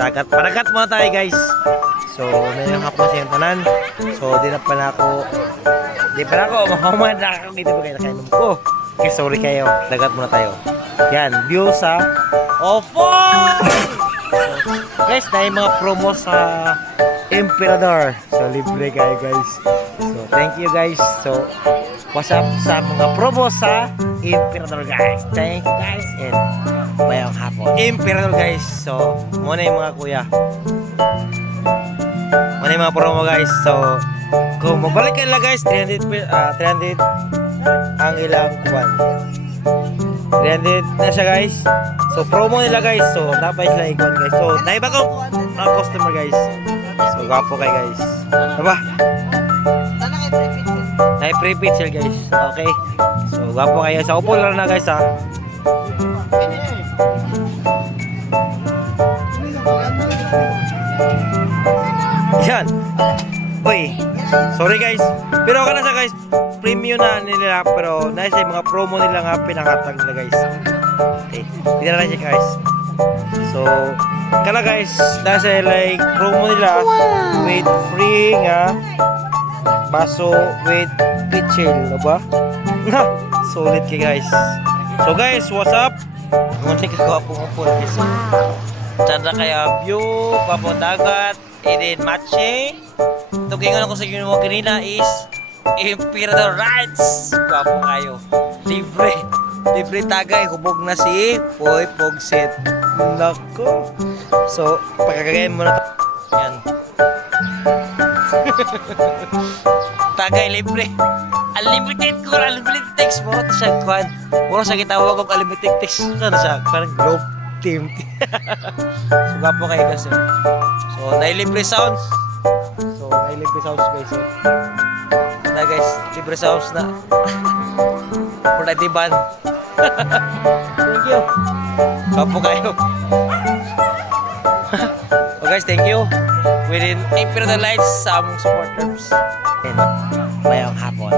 Padagat muna tayo guys. So, may yung hapon siya yung tanan. So, di pa na ako makamad na ako dito ba kayo nakainom ko. Okay, sorry kayo. Dagat muna tayo. Yan, view sa Ofo! So, guys, na yung mga promo sa Emperador. So, libre kayo guys. So, thank you guys. So, what's up sa mga promo sa Emperador guys. Thank you guys. And mayang hapon. Emperador guys. So, muna yung mga kuya. Muna yung mga promo guys. So, kung magbalik ka nila guys, 300 ang ilang kuwan. 300 na siya guys. So, promo nila guys. So, dapat sila ikuan guys. So, naiba ko mga customer guys. So, gwapo kayo guys. Diba? Nai-prepaid sila guys. Okay. So, gwapo kayo. Sa upo lang na guys ha. Yan. Uy. Sorry guys. Pero okay na siya guys. Premium na nila. Pero nasa yung mga promo nila nga pinakatag nila guys. Okay. Tignan na siya guys. So, kala guys. Nasa like promo nila. With free nga baso with chill. Diba? Na. Solid kayo guys. So guys, what's up? Ngunit kagwapo-wapo guys. Tanda kaya view. Gwapo dagat. Edin matching. Tugingan ako sa inyo mo kanina is Emperador Rides. Gwapo kayo. Libre. Libre tagay. Hubog na si Poy Pogset. Nako. So, pagkagayin mo na to. Yan. Tagay libre. Unlimited ko. Unlimited text mo. Ito siya kwan. Puro sa kitawag ko unlimited text. Ito na siya. Parang globe team. So, gwapo kayo kasi. So, nailibre sounds. So, nailibre sounds guys. So, na guys, libre sounds na. For the band. Thank you. Kapo kayo. So guys, thank you. Within Emperador Lights sa among supporters. And mayang hapon.